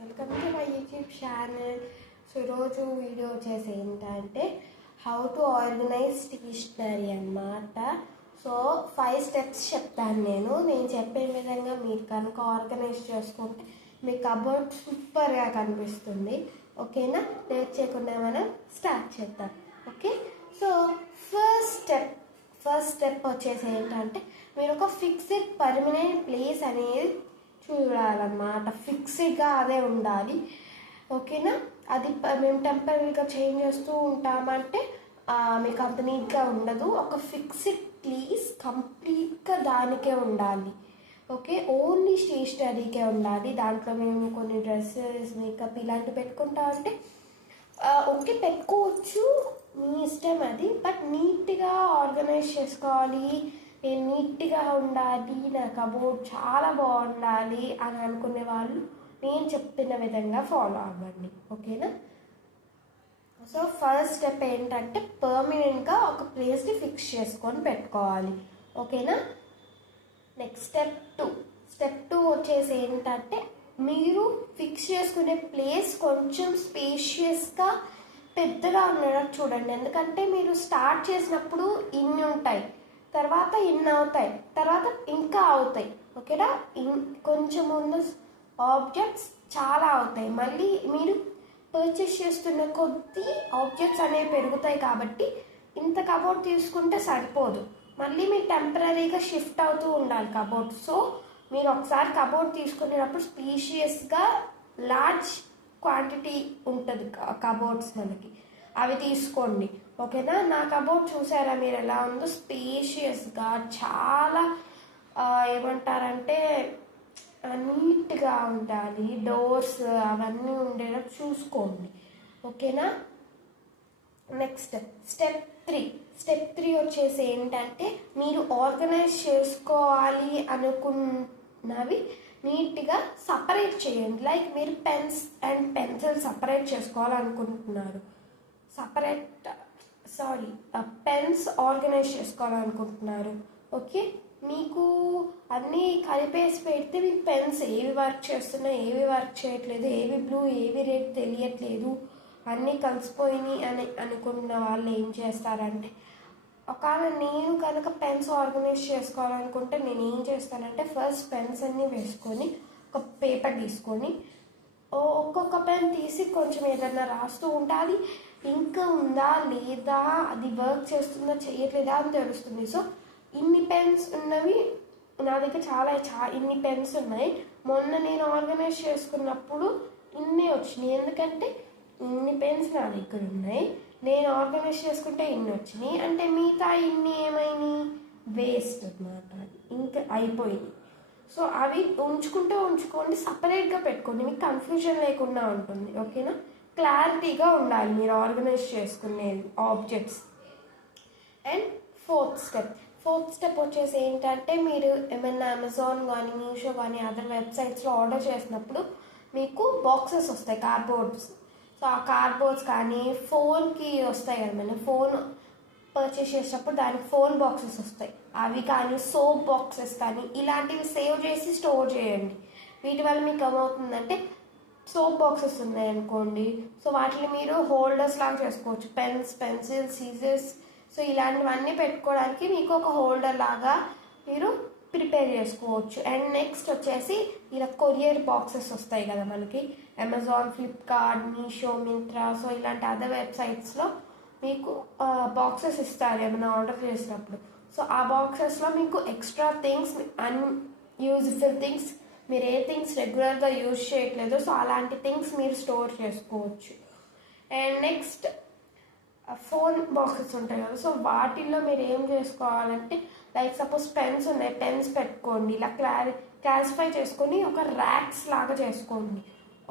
Welcome to my YouTube channel. So ఈరోజు video వచ్చేసి ఏంటంటే హౌ టు ఆర్గనైజ్ స్టేషనరీ అన్నమాట. సో 5 స్టెప్స్ చెప్తాను నేను చెప్పే విధంగా మీరు కనుక ఆర్గనైజ్ చేసుకుంటే మీ కబోర్డ్ సూపర్గా కనిపిస్తుంది. ఓకేనా? లేట్ చేయకుండా మనం స్టార్ట్ చేద్దాం. ఓకే, సో ఫస్ట్ స్టెప్ వచ్చేసి ఏంటంటే మీరు ఒక ఫిక్స్డ్ పర్మనెంట్ ప్లేస్ అనేది చూడాలన్నమాట. ఫిక్స్డ్గా అదే ఉండాలి. ఓకేనా? అది మేము టెంపరీగా చేంజ్ చేస్తూ ఉంటామంటే మీకు అంత నీట్గా ఉండదు. ఒక ఫిక్స్డ్ ప్లేస్ కంప్లీట్గా దానికే ఉండాలి. ఓకే, ఓన్లీ స్టేషనరీకే ఉండాలి. దాంట్లో మేము కొన్ని డ్రెస్సెస్, మేకప్ ఇలాంటివి పెట్టుకుంటామంటే ఓకే పెట్టుకోవచ్చు, మీ ఇష్టం అది. బట్ నీట్గా ఆర్గనైజ్ చేసుకోవాలి, నేను నీట్గా ఉండాలి, నా కబోర్డ్ చాలా బాగుండాలి అని అనుకునే వాళ్ళు నేను చెప్తున్న విధంగా ఫాలో అవ్వండి. ఓకేనా? సో ఫస్ట్ స్టెప్ ఏంటంటే పర్మనెంట్గా ఒక ప్లేస్ని ఫిక్స్ చేసుకొని పెట్టుకోవాలి. ఓకేనా? నెక్స్ట్ స్టెప్ టూ వచ్చేసి ఏంటంటే మీరు ఫిక్స్ చేసుకునే ప్లేస్ కొంచెం స్పేషియస్గా పెద్దగా ఉండడం చూడండి. ఎందుకంటే మీరు స్టార్ట్ చేసినప్పుడు ఇన్ని ఉంటాయి, తర్వాత ఇన్ని అవుతాయి, తర్వాత ఇంకా అవుతాయి. ఓకేనా? కొంచెం ముందు ఆబ్జెక్ట్స్ చాలా అవుతాయి. మళ్ళీ మీరు పర్చేస్ చేస్తున్న కొద్దీ ఆబ్జెక్ట్స్ అనేవి పెరుగుతాయి. కాబట్టి ఇంత కబోర్డ్ తీసుకుంటే సరిపోదు, మళ్ళీ మీరు టెంపరీగా షిఫ్ట్ అవుతూ ఉండాలి కబోర్డ్. సో మీరు ఒకసారి కబోర్డ్ తీసుకునేటప్పుడు స్పేషియస్గా లార్జ్ క్వాంటిటీ ఉంటుంది కబోర్డ్స్ మనకి, అవి తీసుకోండి. ఓకేనా? నా కబోర్డ్ చూసారా మీరు ఎలా ఉందో? స్పేషియస్గా చాలా ఏమంటారంటే నీట్గా ఉండాలి. డోర్స్ అవన్నీ ఉండేటట్టు చూసుకోండి. ఓకేనా? నెక్స్ట్ స్టెప్ త్రీ వచ్చేసి ఏంటంటే మీరు ఆర్గనైజ్ చేసుకోవాలి అనుకున్నవి నీట్గా సపరేట్ చేయండి. లైక్ మీరు పెన్స్ అండ్ పెన్సిల్ సపరేట్ చేసుకోవాలనుకుంటున్నారు, పెన్స్ ఆర్గనైజ్ చేసుకోవాలనుకుంటున్నారు. ఓకే, మీకు అన్నీ కలిపేసి పెడితే మీకు పెన్స్ ఏవి వర్క్ చేస్తున్నాయి, ఏవి వర్క్ చేయట్లేదు, ఏవి బ్లూ ఏవి రెడ్ తెలియట్లేదు, అన్నీ కలిసిపోయినాయి అని అనుకున్న వాళ్ళు ఏం చేస్తారంటే, ఒకవేళ నేను కనుక పెన్స్ ఆర్గనైజ్ చేసుకోవాలనుకుంటే నేను ఏం చేస్తానంటే ఫస్ట్ పెన్స్ అన్నీ వేసుకొని ఒక పేపర్ తీసుకొని ఒక్కొక్క పెన్ తీసి కొంచెం ఏదన్నా రాస్తూ ఉంటే అది ఇంకా ఉందా లేదా, అది వర్క్ చేస్తుందా చేయట్లేదా అని తెలుస్తుంది. సో ఇన్ని పెన్స్ ఉన్నవి నా దగ్గర ఇన్ని పెన్స్ ఉన్నాయి. మొన్న నేను ఆర్గనైజ్ చేసుకున్నప్పుడు ఇన్ని వచ్చినాయి, ఎందుకంటే ఇన్ని పెన్స్ నా దగ్గర ఉన్నాయి. నేను ఆర్గనైజ్ చేసుకుంటే ఇన్ని వచ్చినాయి అంటే మిగతా ఇన్ని ఏమైనాయి వేస్ట్ అన్నమాట, ఇంకా అయిపోయింది. సో అవి ఉంచుకోండి, సపరేట్గా పెట్టుకోండి, మీకు కన్ఫ్యూజన్ లేకుండా ఉంటుంది. ఓకేనా? క్లారిటీగా ఉండాలి మీరు ఆర్గనైజ్ చేసుకునే ఆబ్జెక్ట్స్. అండ్ ఫోర్త్ స్టెప్ వచ్చేసి ఏంటంటే మీరు ఏమైనా అమెజాన్ కానీ మీషో కానీ అదర్ వెబ్సైట్స్లో ఆర్డర్ చేసినప్పుడు మీకు బాక్సెస్ వస్తాయి, కార్డ్బోర్డ్స్. సో ఆ కార్డ్బోర్డ్స్ కానీ ఫోన్కి వస్తాయి కదా, మన ఫోన్ పర్చేస్ చేసినప్పుడు దానికి ఫోన్ బాక్సెస్ వస్తాయి, అవి కానీ సోప్ బాక్సెస్ కానీ ఇలాంటివి సేవ్ చేసి స్టోర్ చేయండి. వీటి వల్ల మీకు ఏమవుతుందంటే సోప్ బాక్సెస్ ఉన్నాయనుకోండి, సో వాటిని మీరు హోల్డర్స్ లాగా చేసుకోవచ్చు, పెన్స్, పెన్సిల్, సీజర్స్, సో ఇలాంటివన్నీ పెట్టుకోవడానికి మీకు ఒక హోల్డర్ లాగా మీరు ప్రిపేర్ చేసుకోవచ్చు. అండ్ నెక్స్ట్ వచ్చేసి ఇలా కొరియర్ బాక్సెస్ వస్తాయి కదా మనకి, Amazon, Flipkart, Meesho, Myntra, so ఇలాంటి అదర్ వెబ్సైట్స్లో మీకు బాక్సెస్ ఇస్తారు ఏమైనా ఆర్డర్ చేసినప్పుడు. సో ఆ బాక్సెస్లో మీకు ఎక్స్ట్రా థింగ్స్, అన్యూజ్ఫుల్ థింగ్స్, మీరు ఏ థింగ్స్ రెగ్యులర్గా యూజ్ చేయట్లేదు, సో అలాంటి థింగ్స్ మీరు స్టోర్ చేసుకోవచ్చు. అండ్ నెక్స్ట్ ఫోన్ బాక్సెస్ ఉంటాయి కదా, సో వాటిల్లో మీరు ఏం చేసుకోవాలంటే లైక్ సపోజ్ పెన్స్ ఉన్నాయి, పెన్స్ పెట్టుకోండి, ఇలా క్లాసిఫై చేసుకొని ఒక ర్యాక్స్ లాగా చేసుకోండి.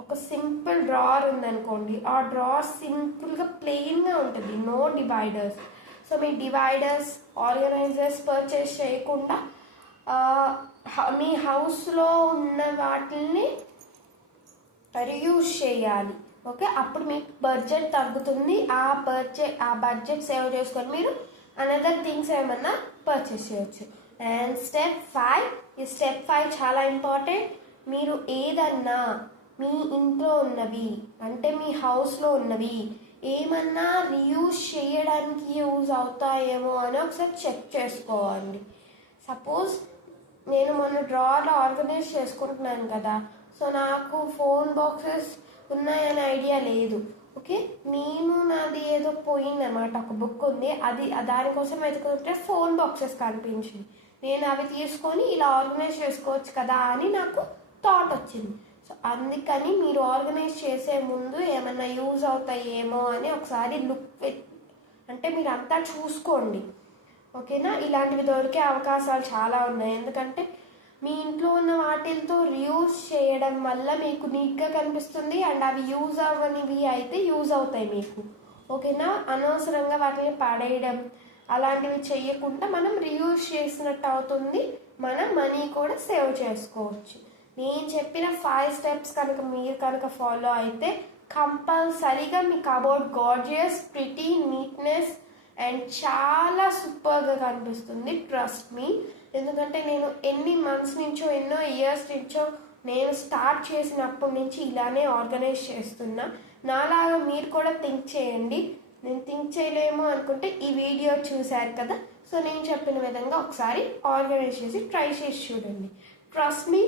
ఒక సింపుల్ డ్రావర్ ఉందనుకోండి, ఆ డ్రావర్ సింపుల్గా ప్లెయిన్గా ఉంటుంది, నో డివైడర్స్. సో మీ డివైడర్స్, ఆర్గనైజర్స్ పర్చేస్ చేయకుండా మీ హౌస్లో ఉన్న వాటిని రీయూజ్ చేయాలి. ఓకే, అప్పుడు మీకు బడ్జెట్ తగ్గుతుంది. ఆ బడ్జెట్ సేవ్ చేసుకొని మీరు అనదర్ థింగ్స్ ఏమన్నా పర్చేస్ చేయొచ్చు. అండ్ స్టెప్ 5 చాలా ఇంపార్టెంట్. మీరు ఏదన్నా మీ ఇంట్లో ఉన్నవి అంటే మీ హౌస్లో ఉన్నవి ఏమన్నా రీయూజ్ చేయడానికి యూజ్ అవుతాయేమో అని ఒకసారి చెక్ చేసుకోండి. సపోజ్ నేను మొన్న డ్రాలో ఆర్గనైజ్ చేసుకుంటున్నాను కదా, సో నాకు ఫోన్ బాక్సెస్ ఉన్నాయనే ఐడియా లేదు. ఓకే, నాది ఏదో పోయిందన్నమాట, ఒక బుక్ ఉంది, అది దానికోసం వెతుకుంటే ఫోన్ బాక్సెస్ కనిపించింది. నేను అవి తీసుకొని ఇలా ఆర్గనైజ్ చేసుకోవచ్చు కదా అని నాకు థాట్ వచ్చింది. సో అందుకని మీరు ఆర్గనైజ్ చేసే ముందు ఏమన్నా యూజ్ అవుతాయేమో అని ఒకసారి అంటే మీరు అంతా చూసుకోండి. ఓకేనా, ఇలాంటివి దొరికే అవకాశాలు చాలా ఉన్నాయి. ఎందుకంటే మీ ఇంట్లో ఉన్న వాటితో రీయూజ్ చేయడం వల్ల మీకు నీట్గా కనిపిస్తుంది, అండ్ అవి యూజ్ అవ్వనివి అయితే యూజ్ అవుతాయి మీకు. ఓకేనా, అనవసరంగా వాటిని పడేయడం అలాంటివి చేయకుండా మనం రీయూజ్ చేసినట్టు అవుతుంది, మనం మనీ కూడా సేవ్ చేసుకోవచ్చు. నేను చెప్పిన 5 స్టెప్స్ కనుక మీరు ఫాలో అయితే కంపల్సరీగా మీ cupboard gorgeous, pretty, neatness and చాలా సూపర్గా కనిపిస్తుంది. Trust me. ఎందుకంటే నేను ఎన్ని మంత్స్ నుంచో ఎన్నో ఇయర్స్ నుంచో నేను స్టార్ట్ చేసినప్పటి నుంచి ఇలానే ఆర్గనైజ్ చేస్తున్నా. నాలాగా మీరు కూడా థింక్ చేయండి. నేను థింక్ చేయలేము అనుకుంటే ఈ వీడియో చూశారు కదా, సో నేను చెప్పిన విధంగా ఒకసారి ఆర్గనైజ్ చేసి ట్రై చేసి చూడండి. ట్రస్ట్ మీ,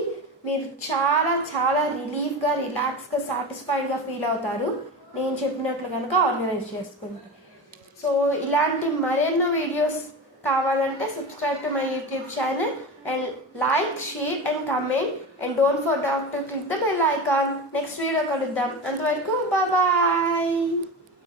మీరు చాలా చాలా రిలీఫ్గా, రిలాక్స్గా, సాటిస్ఫైడ్గా ఫీల్ అవుతారు నేను చెప్పినట్లు కనుక ఆర్గనైజ్ చేసుకుంటే. సో ఇలాంటి మరెన్నో వీడియోస్ కావాలంటే subscribe to my YouTube channel and like, share and comment and don't forget to click the bell icon. Next video కలుద్దాం. అంతవరకు బాయ్.